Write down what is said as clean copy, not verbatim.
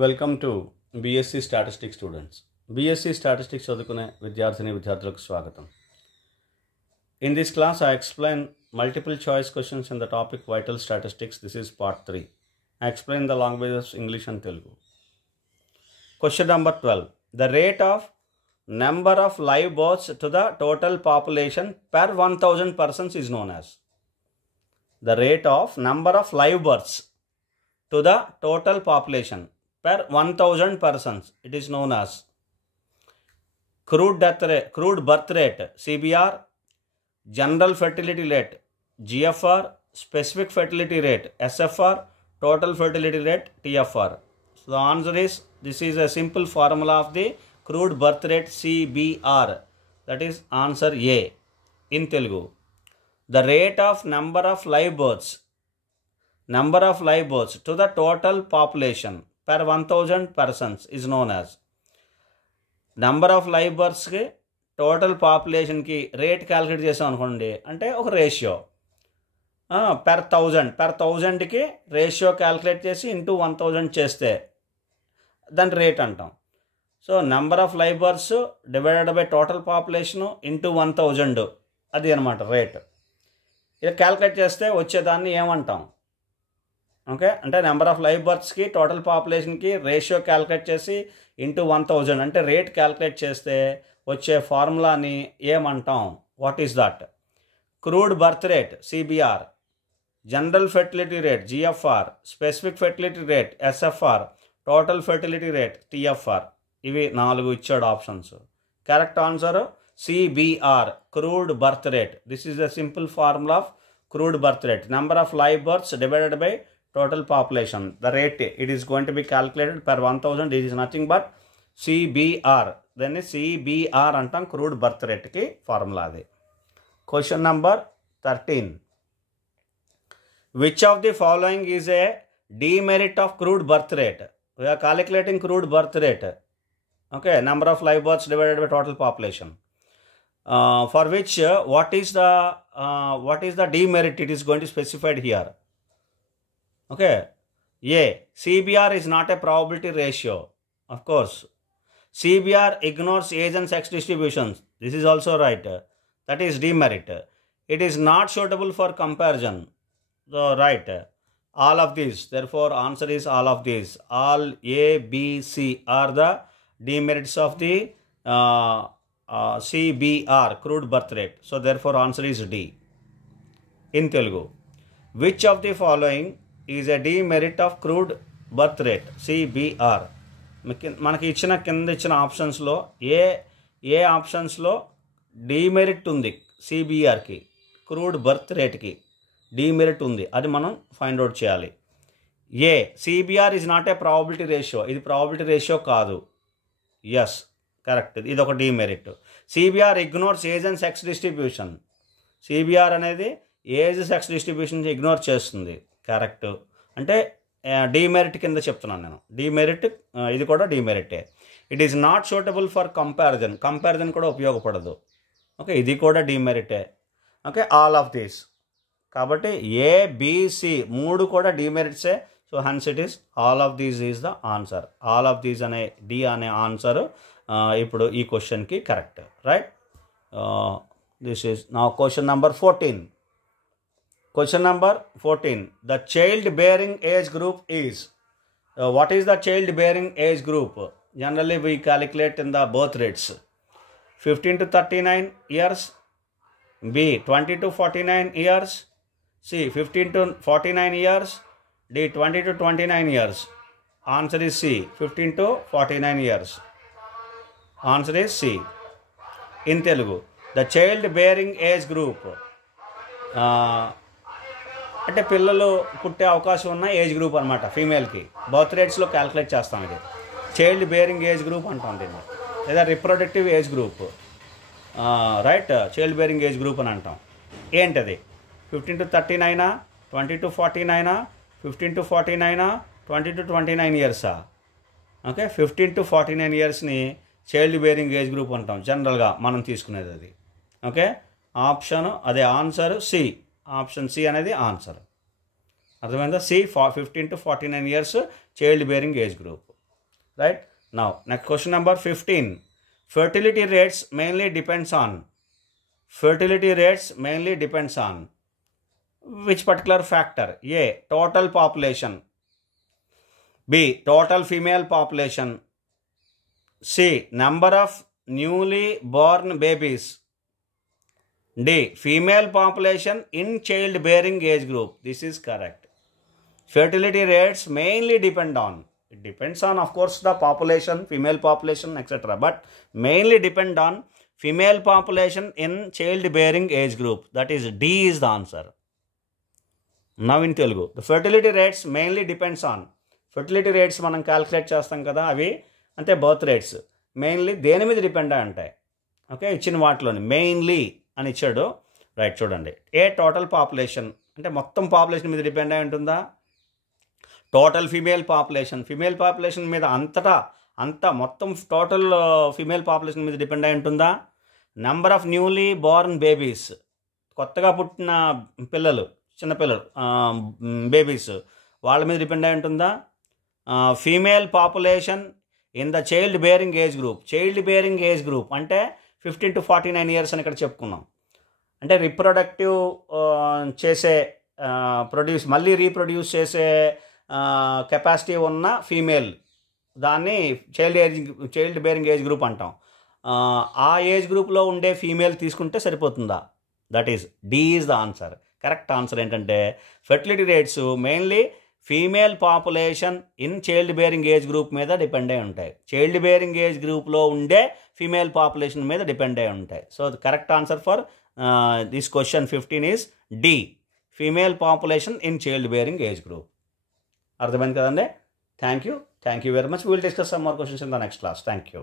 Welcome to BSc statistics students. BSc statistics చదువుకునే విద్యార్థులకు స్వాగతం. In this class, I explain multiple choice questions in the topic Vital Statistics. This is part 3. I explain the languages English and Telugu. Question number 12. The rate of number of live births to the total population per 1000 persons is known as. The rate of number of live births to the total population per 1000 persons, it is known as crude birth rate CBR, general fertility rate GFR, specific fertility rate SFR, total fertility rate TFR. So the answer is, this is a simple formula of the crude birth rate CBR, that is answer A in Telugu. The rate of number of live births to the total population per 1000 persons is known as. Number of live births ki total population ki rate calculate చేసాం అనుకోండి, అంటే ఒక ratio per 1000 కి ratio calculate చేసి into 1000 చేస్తే దాని rate అంటాం. So number of live births divided by total population into 1000, అది అనమాట రేట్. ఇది క్యాల్కులేట్ చేస్తే వచ్చేదాన్ని ఏమంటాం? ఓకే, అంటే నెంబర్ ఆఫ్ లైవ్ బర్త్స్కి టోటల్ పాపులేషన్కి రేషియో క్యాల్కులేట్ చేసి ఇంటూ 1000 అంటే రేట్ క్యాల్కులేట్ చేస్తే వచ్చే ఫార్ములాని ఏమంటాం? What is that? Crude birth rate CBR, general fertility rate GFR, specific fertility rate SFR, total fertility rate TFR. ఇవి 4 ఇచ్చాడు options. Correct answer CBR, crude birth rate. This is the simple formula of crude birth rate. Number of live births divided by total population, the rate it is going to be calculated per 1000. It is nothing but CBR. Then CBR antam, crude birth rate ki formula adi. Question number 13. Which of the following is a demerit of crude birth rate? We are calculating crude birth rate. Okay, number of live births divided by total population. For which what is the demerit? It is going to specified here. Okay, A, CBR is not a probability ratio. Of course, CBR ignores age and sex distributions. This is also right. That is demerit. It is not suitable for comparison. So right, all of these. Therefore, answer is all of these. All A, B, C are the demerits of the CBR, crude birth rate. So therefore, answer is D in Telugu. Which of the following is a demerit of crude birth rate CBR? మనకి కింద ఇచ్చిన ఆప్షన్స్లో ఏ ఆప్షన్స్లో demerit ఉంది సిబిఆర్కి, crude birth రేట్కి demerit ఉంది, అది మనం ఫైండ్ అవుట్ చేయాలి. A, CBR is not a probability ratio. ఇది ప్రాబిలిటీ రేషియో కాదు. ఎస్, కరెక్ట్, ఇది ఒక demerit. CBR ignores age and sex distribution. CBR అనేది ఏజ్ సెక్స్ డిస్ట్రిబ్యూషన్ ఇగ్నోర్ చేస్తుంది. కరెక్ట్, అంటే డీమెరిట్ కింద చెప్తున్నాను నేను. డీమెరిట్, ఇది కూడా డీమెరిటే. It is not suitable for comparison కూడా ఉపయోగపడదు. ఓకే, ఇది కూడా డీమెరిటే. Okay, all of these. కాబట్టి ఏబిసి 3 కూడా డీమెరిట్సే. So hence it is all of these is the answer. ఆల్ ఆఫ్ దీస్ అనే డి అనే ఆన్సర్ ఇప్పుడు ఈ క్వశ్చన్కి కరెక్ట్. రైట్, దిస్ ఈజ్ నా question number 14. Question number 14. The child-bearing age group is, what is the child-bearing age group? Generally, we calculate in the birth rates. 15 to 39 years. B, 20 to 49 years. C, 15 to 49 years. D, 20 to 29 years. Answer is C, 15 to 49 years. Answer is C in Telugu. The child-bearing age group. అంటే పిల్లలు పుట్టే అవకాశం ఉన్న age group అనమాట. ఫీమేల్కి birth రేట్స్లో calculate చేస్తాం. ఇది child bearing age group అంటాం దీన్ని, లేదా reproductive age group. Right, child bearing age group అని అంటాం. ఏంటది? 15 to 39, 20 to 49, 15 to 49, 20 to 29 ఇయర్సా? ఓకే, 15 to 49 ఇయర్స్ని చైల్డ్ బేరింగ్ ఏజ్ గ్రూప్ అంటాం జనరల్గా మనం తీసుకునేది అది. ఓకే, ఆప్షన్ అదే ఆన్సర్ సి. ఆప్షన్ సి అనేది ఆన్సర్. అర్థమైందా? C 15 to 49 years child bearing age group. right? Now next question number 15. Fertility rates mainly depends on which particular factor? A, total population. B, total female population. C, number of newly born babies. D, female population in childbearing age group. This is correct. Fertility rates mainly depend on, it depends on of course the population, female population, etc. But mainly depend on female population in childbearing age group. That is D is the answer. Now in Telugu, the fertility rates mainly depends on, fertility rates మనం calculate చేస్తాం కదా, అవి అంటే birth rates mainly దేని మీద depend అయి ఉంటాయి. Okay, ఇచ్చిన వాటిలోని మెయిన్లీ అని ఇచ్చాడు. రైట్, చూడండి. ఏ, టోటల్ పాపులేషన్ అంటే మొత్తం పాపులేషన్ మీద డిపెండ్ అయి ఉంటుందా? టోటల్ ఫీమేల్ పాపులేషన్ మీద అంతా మొత్తం టోటల్ ఫీమేల్ పాపులేషన్ మీద డిపెండ్ అయి ఉంటుందా? Number of newly Born babies, కొత్తగా పుట్టిన పిల్లలు, చిన్నపిల్లలు, బేబీస్, వాళ్ళ మీద డిపెండ్ అయి ఉంటుందా? Female population in the child bearing age group అంటే 15 to 49 years అని ఇక్కడ చెప్పుకున్నాం. అంటే రిప్రొడక్టివ్ చేసే మళ్ళీ రీప్రొడ్యూస్ చేసే కెపాసిటీ ఉన్న ఫీమేల్, దాన్ని చైల్డ్ బేరింగ్ ఏజ్ గ్రూప్ అంటాం. ఆ ఏజ్ గ్రూప్లో ఉండే ఫీమేల్ తీసుకుంటే సరిపోతుందా? That is D is the answer. Correct answer ఏంటంటే fertility rates mainly female population in child bearing age group మీద డిపెండ్ అయి ఉంటాయి. చైల్డ్ బేరింగ్ ఏజ్ గ్రూప్లో ఉండే ఫీమేల్ పాపులేషన్ మీద డిపెండ్ అయి ఉంటాయి. So the correct answer for this question 15 is D, female population in child bearing age group. అర్థమైంది కదండి? Thank you very much. Will discuss some more questions in the next class. Thank you.